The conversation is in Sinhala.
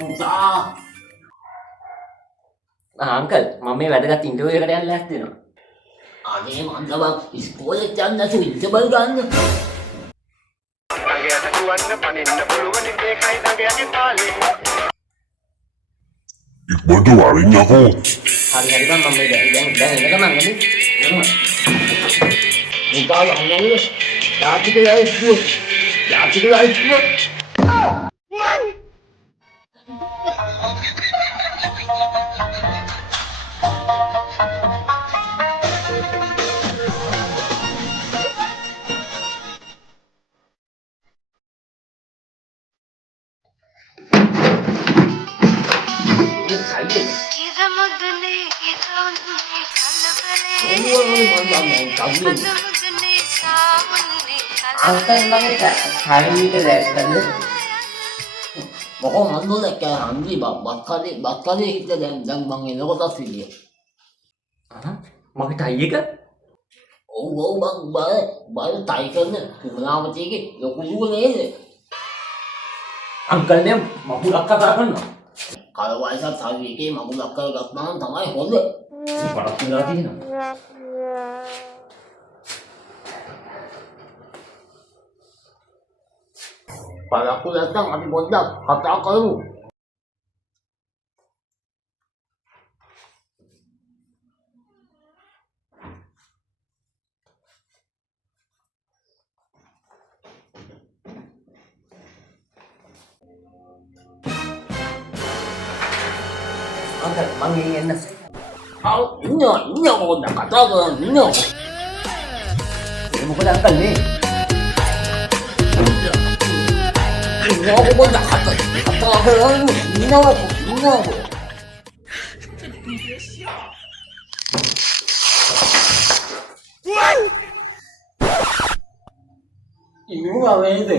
පුතා අංකල් මම මේ වැදගත් ඉන්ටර්විව් එකකට යන්න ලෑස්ති වෙනවා. අනේ මන්දවක් ඉස්කෝලේ යන්න නැතු ඉන්ටර්වල් ගන්න. දඟයට දුවන්න පනින්න පුළුවන් ඒකයි දඟයගේ තාලේ. ඉක්මනට වරින් යකෝ. හරි බං මම දැන් එන්න ගමන් එන්නේ. පුතා යන්නේ යාත්‍රික යයිස්කෝ. යාත්‍රික යයිස්කෝ. අංකල් මම හරියට දැක්කද? මොකෝ මන් දුන්නේ හන්දි බක්කලේ හිට දැන් මං එනකොටත් විදිය. මගේ ටයි එක ඔව් මං බය ටයි කරන කුමනාවතියගේ ලොකු දුව නේද? අංකල් නේ මහුලක් කතා කරනවා. කල වයසත් හරි එකේ මගුලක් කරගත්තා නම් තමයි හොඳ. පරක් වෙලා තියෙනවා. පරක්කු නැත්තම් අපි පොඩ්ඩක් කතා කරමු. අංකල් මං එන්න. ඉන්න පොඩ්ඩක් කතා කරමු ඉන්න. මොකද අංකල් මේ? ඉන්න පොඩ්ඩක් කතා කරමු ඉන්න. ඉන්නවා වේද?